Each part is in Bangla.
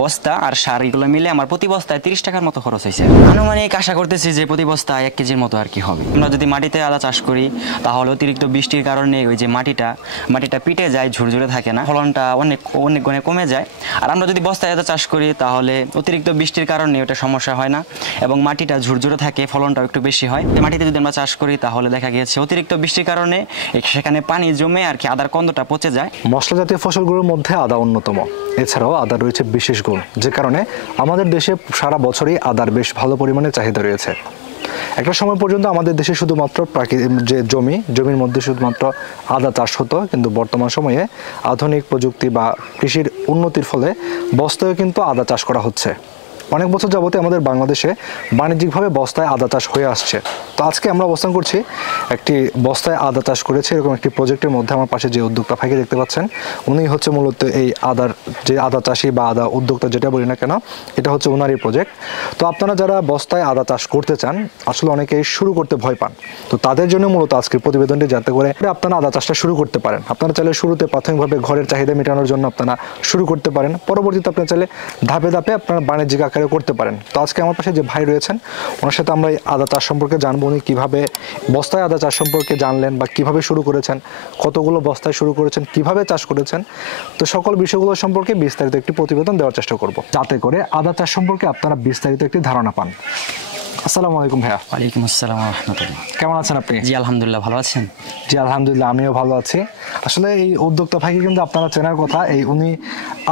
বস্তা আর সার এগুলো মিলে আমার প্রতি বস্তায় 30 টাকার মতো খরচ হয়েছে। আনুমানিক আশা করতেছি যে প্রতি বস্তায় 1 কেজির মতো আর কি হবে। আমরা যদি মাটিতে আদা চাষ করি তাহলে অতিরিক্ত বৃষ্টির কারণে ওই যে মাটিটা পিটে যায়, ঝুরঝুরে থাকে না, ফলনটা অনেক গুণে কমে যায়। আর আমরা যদি বস্তায় আদা চাষ করি তাহলে অতিরিক্ত বৃষ্টির কারণে ওটা সমস্যা হয় না এবং মাটিটা ঝুরঝুরে থাকে, ফলনটাও একটু বেশি হয়। মাটিতে যদি আমরা চাষ করি তাহলে দেখা গিয়েছে অতিরিক্ত বৃষ্টির কারণে সেখানে পানি জমে আর কি আদার কন্দটা পচে যায়। মশলা জাতীয় ফসলগুলোর মধ্যে আদা অন্যতম। এছাড়াও আদার রয়েছে বিশেষ গুণ, যে কারণে আমাদের দেশে সারা বছরই আদার বেশ ভালো পরিমাণে চাহিদা রয়েছে। একটা সময় পর্যন্ত আমাদের দেশে শুধুমাত্র যে জমির মধ্যে শুধুমাত্র আদা চাষ হতো, কিন্তু বর্তমান সময়ে আধুনিক প্রযুক্তি বা কৃষির উন্নতির ফলে বস্তায়ও কিন্তু আদা চাষ করা হচ্ছে। অনেক বছর যাবতে আমাদের বাংলাদেশে বাণিজ্যিকভাবে বস্তায় আদা চাষ হয়ে আসছে। তো আজকে আমরা অবস্থান করছি একটি বস্তায় আদা চাষ করেছে এরকম একটি প্রজেক্টের মধ্যে। আমার পাশে যে উদ্যোক্তা ভাইকে দেখতে পাচ্ছেন, উনি হচ্ছে মূলত এই আদা চাষি বা আদা উদ্যোক্তা যেটা বলি না কেন, এটা হচ্ছে ওনারই প্রজেক্ট। তো আপনারা যারা বস্তায় আদা চাষ করতে চান, আসলে অনেকেই শুরু করতে ভয় পান, তো তাদের জন্য মূলত আজকের প্রতিবেদনটি, যাতে করে আপনারা আদা চাষটা শুরু করতে পারেন। আপনারা চাইলে শুরুতে প্রাথমিকভাবে ঘরের চাহিদা মেটানোর জন্য আপনারা শুরু করতে পারেন, পরবর্তীতে আপনারা চাইলে ধাপে ধাপে আপনারা বাণিজ্যিক আকারে করতে পারেন। তো আজকে আমার পাশে যে ভাই রয়েছেন, ওনার সাথে আমরা এই আদা চাষ সম্পর্কে জানবো, উনি কিভাবে বস্তায় আদা চাষ সম্পর্কে জানলেন বা কিভাবে শুরু করেছেন, কতগুলো বস্তায় শুরু করেছেন, কিভাবে চাষ করেছেন। তো সকল বিষয়গুলো সম্পর্কে বিস্তারিত একটি প্রতিবেদন দেওয়ার চেষ্টা করব, যাতে করে আদা চাষ সম্পর্কে আপনারা বিস্তারিত একটি ধারণা পান। আসসালামু আলাইকুম ভাইয়া। ওয়ালাইকুম আসসালাম ওয়া রাহমাতুল্লাহ। কেমন আছেন আপনি? জি আলহামদুলিল্লাহ, ভালো আছেন? জি আলহামদুলিল্লাহ, আমিও ভালো আছি। আসলে এই উদ্যোক্তা ভাইকে কিন্তু আপনারা চেনার কথা, উনি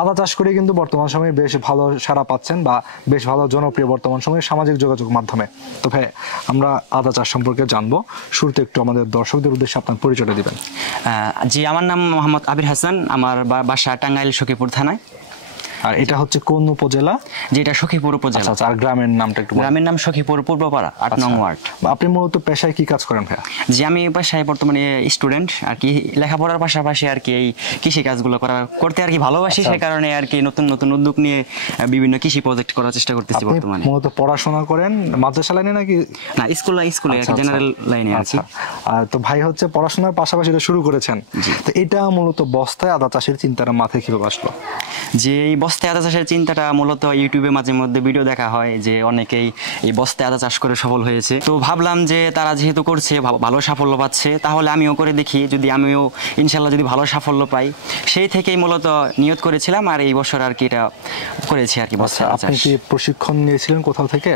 আদা চাষ করে কিন্তু বর্তমান সময়ে বেশ ভালো সাড়া পাচ্ছেন বা বেশ ভালো জনপ্রিয় বর্তমান সময়ে সামাজিক যোগাযোগ মাধ্যমে। তো ভাই, আমরা আদা চাষ সম্পর্কে জানবো, শুরুতে একটু আমাদের দর্শকদের উদ্দেশ্যে আপনার পরিচয়টা দিবেন। জি, আমার নাম মোহাম্মদ আবির হাসান, আমার বাসা টাঙ্গাইল সখীপুর থানায়। আর এটা হচ্ছে কোন উপজেলা? যেটা সখীপুর উপজেলা। আচ্ছা, আর গ্রামের নামটা একটু? গ্রামের নাম সখীপুর পূর্বপাড়া, 8 নং ওয়ার্ড। আপনি মূলত পেশায় কি কাজ করেন ভাইয়া? জি, আমি পেশায় বর্তমানে স্টুডেন্ট আর কি, লেখাপড়ার পাশাপাশি আর কি এই কৃষি কাজগুলো করতে আর কি ভালোবাসি, সে কারণে আর কি নতুন নতুন উদ্যোগ নিয়ে বিভিন্ন কৃষি প্রজেক্ট করার চেষ্টা করতেছি বর্তমানে। মূলত পড়াশোনা করেন মাদ্রাসা লাইনে নাকি? না, স্কুলে জেনারেল লাইনে আছি। তো ভাই হচ্ছে পড়াশোনার পাশাপাশি এটা শুরু করেছেন, তো এটা মূলত বস্তায় আদা চাষের চিন্তাটা মাথায় কিভাবে আসলো? যে এই বস্তায় আদা চাষের চিন্তাটা মূলত ইউটিউবে মাঝে মধ্যে ভিডিও দেখা হয় যে অনেকেই এই বস্তায় আদা চাষ করে সফল হয়েছে। তো ভাবলাম যে তারা যেহেতু করছে, ভালো সাফল্য পাচ্ছে, তাহলে আমিও করে দেখি, যদি আমিও ইনশাল্লাহ যদি ভালো সাফল্য পাই। সেই থেকেই মূলত নিয়ত করেছিলাম, আর এই বছর আর কি এটা করেছি আর কি বস্তায় আদা চাষ। আপনি কি প্রশিক্ষণ নিয়েছিলেন কোথাও থেকে?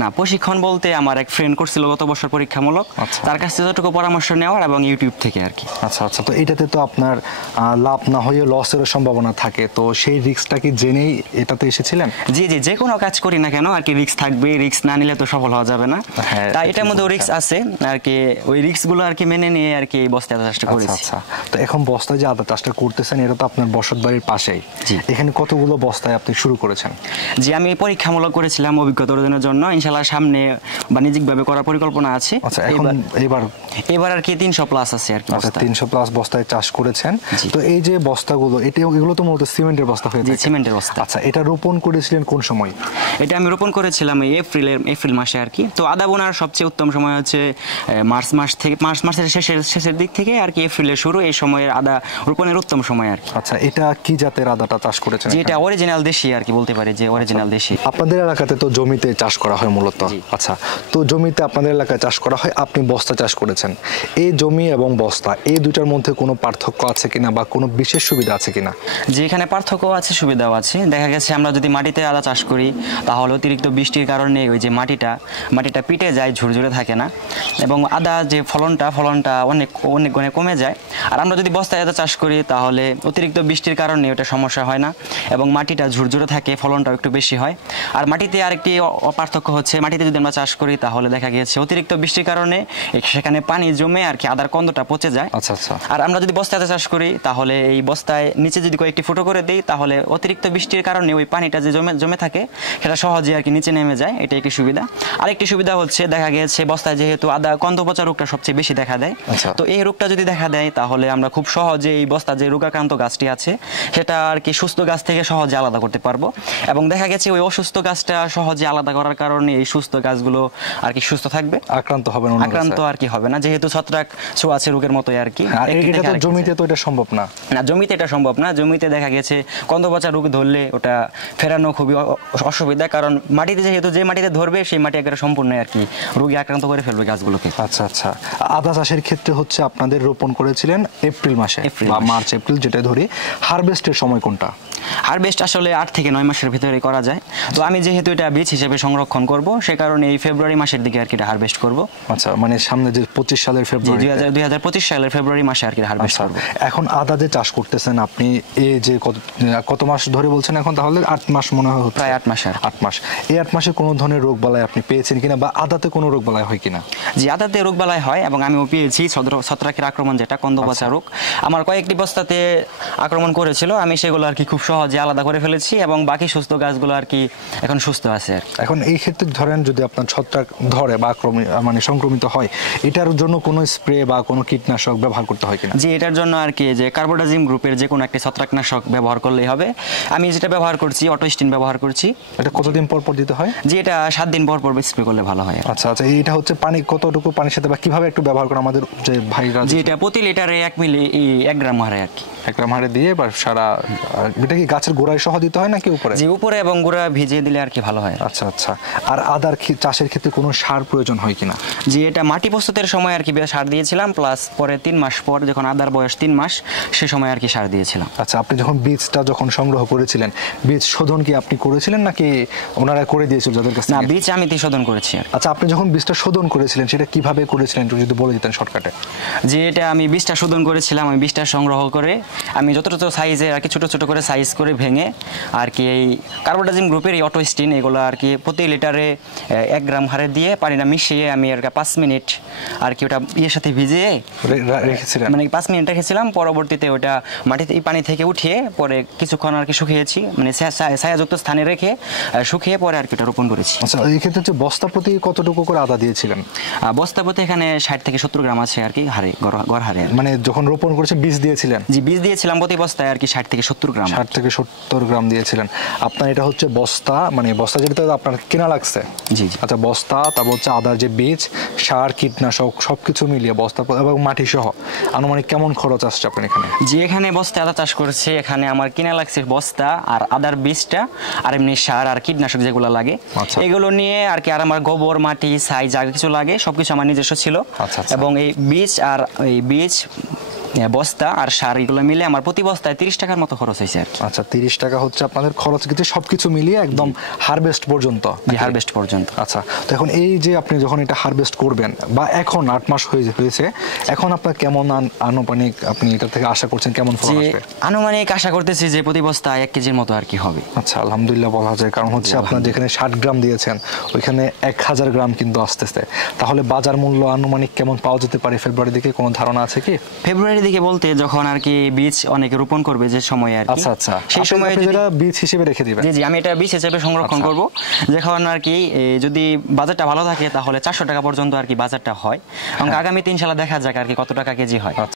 না, প্রশিক্ষণ বলতে আমার এক ফ্রেন্ড করছিল গত বছর পরীক্ষামূলক, তার কাছ থেকে যতটুকু পরামর্শ নেওয়ার এবং ইউটিউব থেকে আর কি। আচ্ছা, তো এটাতে তো আপনার লাভ না হয়ে লসের সম্ভাবনা থাকে, তো সেই রিস্কটা কি জেনেই এটাতে এসেছিলেন? জি, যে কোনো কাজ করি না কেন আর কি রিস্ক থাকবে, রিস্ক না নিলে তো সফল হওয়া যাবে না। তাই এটার মধ্যে রিস্ক আছে আর কি, ওই রিস্কগুলো আর কি মেনে নিয়ে আর কি বস্তায় আদা চাষটা করেছি। আচ্ছা, তো এখন বস্তায় যে আদা চাষটা করতেছেন, এটা তো আপনার বসত বাড়ির পাশেই। এখানে কতগুলো বস্তায় আপনি শুরু করেছেন? জি, আমি পরীক্ষামূলক করেছিলাম অভিজ্ঞতা অর্জনের জন্য, ইনশাআল্লাহ সামনে বাণিজ্যিকভাবে করার পরিকল্পনা আছে। আচ্ছা, এবার আর কি 300 প্লাস আছে আর কি। 300 প্লাস বস্তায় চাষ করেছেন। তো এই যে বস্তাগুলো, এগুলো তো মূলত সিমেন্টের বস্তা হয়ে থাকে? সিমেন্টের বস্তা। আচ্ছা, এটা রোপণ করেছিলেন কোন সময়? এটা আমি রোপণ করেছিলাম এই এপ্রিল মাসে আর কি। তো আদা বোনার সবচেয়ে উত্তম সময় হচ্ছে মার্চ মাসের শেষের দিক থেকে আর কি এপ্রিলের শুরু, এই সময়ের আদা রোপণের উত্তম সময় আর কি। আচ্ছা, এটা কি জাতের আদাটা চাষ করেছেন? যেটা অরিজিনাল দেশি আর কি বলতে পারি, যে অরিজিনাল দেশি। আপনাদের এলাকাতে তো জমিতে চাষ করা হয় মূলত। আচ্ছা, তো জমিতে আপনাদের এলাকায় চাষ করা হয়, আপনি বস্তা চাষ করেছেন। এই জমি এবং বস্তা, এই দুটার মধ্যে কোনো পার্থক্য আছে কিনা বা কোনো বিশেষ সুবিধা আছে কিনা? যে এখানে পার্থক্য আছে, সুবিধাও আছে। দেখা গেছে আমরা যদি মাটিতে আদা চাষ করি তাহলে অতিরিক্ত বৃষ্টির কারণে ওই যে মাটিটা পিটে যায়, ঝুরঝুরে থাকে না, এবং আদা যে ফলনটা অনেক গুণে কমে যায়। আর আমরা যদি বস্তায় আদা চাষ করি তাহলে অতিরিক্ত বৃষ্টির কারণে ওটা সমস্যা হয় না এবং মাটিটা ঝুরঝুরে থাকে, ফলনটাও একটু বেশি হয়। আর মাটিতে আরেকটি পার্থক্য হচ্ছে, মাটিতে যদি আমরা চাষ করি তাহলে দেখা গেছে অতিরিক্ত বৃষ্টির কারণে সেখানে পানি জমে আর কি আদার কন্দটা পচে যায়। আচ্ছা, আর আমরা যদি বস্তায় আদা চাষ করি তাহলে এই বস্তায় নিচে যদি কয়েকটি ফুটো করে দিই তাহলে অতিরিক্ত বৃষ্টির কারণে ওই পানিটা যে জমে থাকে সেটা সহজে আর কি নিচে নেমে যায়। এটা একটি সুবিধা। আরেকটি সুবিধা হচ্ছে, দেখা গেছে বস্তায় যেহেতু আদা কন্দ পচা রোগটা সবচেয়ে বেশি দেখা দেয়, তো এই রোগটা যদি দেখা দেয় তাহলে আমরা খুব সহজে এই বস্তা যে রোগাক্রান্ত গাছটি আছে সেটা আর কি সুস্থ গাছ থেকে সহজে আলাদা করতে পারবো। এবং দেখা গেছে ওই অসুস্থ গাছটা সহজে আলাদা করার কারণে এই সুস্থ গাছগুলো আর কি সুস্থ থাকবে, আক্রান্ত আর কি হবে না, যেহেতু ছত্রাক ছোঁয়াচে রোগের মতোই আর কি। জমিতে তো এটা সম্ভব না। জমিতে এটা সম্ভব না। জমিতে দেখা গেছে কন্দ পচা রোগ ধরলে ওটা ফেরানো খুবই অসুবিধা, কারণ মাটিতে যেহেতু যে মাটিতে ধরবে সেই মাটি একবারে সম্পূর্ণ আর কি রোগে আক্রান্ত করে ফেলবে গাছগুলোকে। আচ্ছা আচ্ছা, আদা চাষের ক্ষেত্রে হচ্ছে আপনাদের রোপণ করেছিলেন এপ্রিল মাসে বা মার্চ এপ্রিল যেটা ধরি, হারভেস্টের সময় কোনটা? হারভেস্ট আসলে 8 থেকে 9 মাসের ভিতরে করা যায়। তো আমি যেহেতু এটা বীজ হিসেবে সংরক্ষণ করব, সে কারণে এই ফেব্রুয়ারি মাসের দিকে আর কি এটা হারভেস্ট করব। আচ্ছা, মানে সামনে যে 25 সালের ফেব্রুয়ারি, 2025 সালের ফেব্রুয়ারি মাসে আর কি হারভেস্ট করব। এখন আদা যে চাষ করতেছেন আপনি, এই যে কত মাস ধরে বলছেন এখন, তাহলে 8 মাস মনে হয় হচ্ছে? প্রায় 8 মাস। 8 মাস। এই 8 মাসে কোনো ধরনের রোগ বালাই আপনি পেয়েছেন কিনা, বা আদাতে কোনো রোগ বালাই হয় কিনা? জি, আদাতে রোগ বালাই হয় এবং আমিও পেয়েছি ছত্রাকের আক্রমণ, যেটা কন্দপচা রোগ। আমার কয়েকটি বস্তাতে আক্রমণ করেছিল, আমি সেগুলো আর কি খুব সহজে আলাদা করে ফেলেছি এবং বাকি সুস্থ গাছগুলো আর কি এখন সুস্থ আছে আর কি। এখন এই ক্ষেত্রে ধরেন যদি আপনার ছত্রাক ধরে বা মানে সংক্রমিত হয়, এটার জন্য কোনো স্প্রে বা কোনো কীটনাশক ব্যবহার করতে হয় কিনা? জি, এটার জন্য আর কি যে কার্বোডাজিম গ্রুপের যে কোনো একটি ছত্রাকনাশক ব্যবহার করলেই হবে। আমি যেটা ব্যবহার করছি অটোস্টিন ব্যবহার করছি। এটা কতদিন পর পর দিতে হয়? জি, এটা 7 দিন পর পর স্প্রে করলে ভালো হয়। আচ্ছা আচ্ছা, এটা হচ্ছে পানি কতটুকু পানির সাথে বা কিভাবে একটু ব্যবহার করেন আমাদের যে ভাইরা? জি, এটা প্রতি লিটারে 1 মিলি 1 গ্রাম হারে আর কি। 1 গ্রাম হারে দিয়ে বা সারা, এটা কি গাছের গোড়ায় সহ দিতে হয় নাকি উপরে? জি, উপরে এবং গোড়া ভিজিয়ে দিলে আর কি ভালো হয়। আচ্ছা আচ্ছা, আর আদার চাষের ক্ষেত্রে কোনো সার প্রয়োজন হয় কিনা? জি, এটা মাটি প্রস্তুতের সময় আর কি সার দিয়েছিলাম, প্লাস পরে 3 মাস পর যখন আদার বয়স 3 মাস সে সময় আর কি সার দিয়েছিলাম। আচ্ছা, আপনি যখন বীজটা সংগ্রহ করেছিলেন, বীজ শোধন কি আপনি করেছিলেন নাকি ওনারা করে দিয়েছিল যাদের কাছে? না, বীজ আমি শোধন করেছি। আচ্ছা, আপনি যখন বীজটা শোধন করেছিলেন সেটা কিভাবে করেছিলেন একটু যদি বলে দিতেন শর্টকাটে। যে এটা আমি বীজটা শোধন করেছিলাম, আমি বীজটা সংগ্রহ করে আমি যত সাইজে আর কি ছোট ছোট করে সাইজ করে ভেঙে আর কি এই কার্বোডাজিম গ্রুপের এই অটোস্টিন এগুলো আর কি প্রতি লিটারে 1 গ্রাম হারে দিয়ে পানিটা মিশিয়ে আমি আর 5 মিনিট আর কি ওটা ইয়ের সাথে ভিজিয়ে রেখেছিলেন, মানে 5 মিনিট রেখেছিলাম। পরবর্তীতে ওটা মাটিতে এই পানি থেকে উঠিয়ে পরে কিছুক্ষণ আর কি শুকিয়েছি, মানে ছায়াযুক্ত স্থানে রেখে শুকিয়ে পরে আর কি ওটা রোপণ করেছি। আচ্ছা, এই ক্ষেত্রে হচ্ছে বস্তা প্রতি কতটুকু করে আদা দিয়েছিলেন? বস্তা প্রতি এখানে 60 থেকে 70 গ্রাম আছে আর কি হারে, গড় হারে। মানে যখন রোপণ করেছে বীজ দিয়েছিলেন? জি, বীজ দিয়েছিলাম প্রতি বস্তায় আর কি 60 থেকে 70 গ্রাম। 60 থেকে 70 গ্রাম দিয়েছিলেন। আপনার এটা হচ্ছে বস্তা, মানে বস্তা যেটা আপনার কেনা লাগছে? জি জি। আচ্ছা, বস্তা, তারপর হচ্ছে আদার যে বীজ, সার, কীটনাশক সবকিছু মিলিয়ে বস্তা এবং মাটি সহ আনুমানিক কেমন খরচ আসছে আপনার এখানে? যে এখানে বস্তা আদা চাষ করেছে, এখানে আমার কিনা লাগছে বস্তা আর আদার বীজটা আর এমনি সার আর কীটনাশক যেগুলো লাগে এগুলো নিয়ে আর কি, আর আমার গোবর, মাটি, ছাই যা কিছু লাগে সবকিছু আমার নিজস্ব ছিল। এবং এই বীজ আর এই বীজ, বস্তা আর সার এগুলো মিলে আমার প্রতি বস্তায় 30 টাকার মতো খরচ হয়েছে আর কি। আচ্ছা, 30 টাকা হচ্ছে আপনাদের খরচ, কিন্তু সবকিছু মিলিয়ে একদম হারভেস্ট পর্যন্ত? হারভেস্ট পর্যন্ত। আচ্ছা, তো এখন এই যে আপনি যখন এটা হারভেস্ট করবেন বা এখন 8 মাস হয়েছে, এখন আপনার কেমন আনুমানিক আপনি এটা থেকে আশা করছেন, কেমন ফলন আসবে? আনুমানিক আশা করতেছি যে প্রতি বস্তায় 1 কেজির মতো আর কি হবে। আচ্ছা, আলহামদুলিল্লাহ বলা যায়, কারণ হচ্ছে আপনার যেখানে 60 গ্রাম দিয়েছেন ওইখানে 1000 গ্রাম কিন্তু আসতেছে। তাহলে বাজার মূল্য আনুমানিক কেমন পাওয়া যেতে পারে ফেব্রুয়ারি দিকে, কোনো ধারণা আছে কি? ফেব্রুয়ারি দিকে বলতে যখন আর কি বীজ অনেকে রোপণ করবে যে সময় আর কি। আচ্ছা আচ্ছা, সেই সময় যেটা বীজ হিসেবে রেখে দিবেন? জি জি, আমি এটা বীজ হিসেবে সংরক্ষণ করব। যখন আর কি যদি বাজারটা ভালো থাকে তাহলে 400 টাকা পর্যন্ত আর কি বাজারটা হয়। এবং আগামী 3 সালে দেখা যাক আর কি কত টাকা কেজি হয়।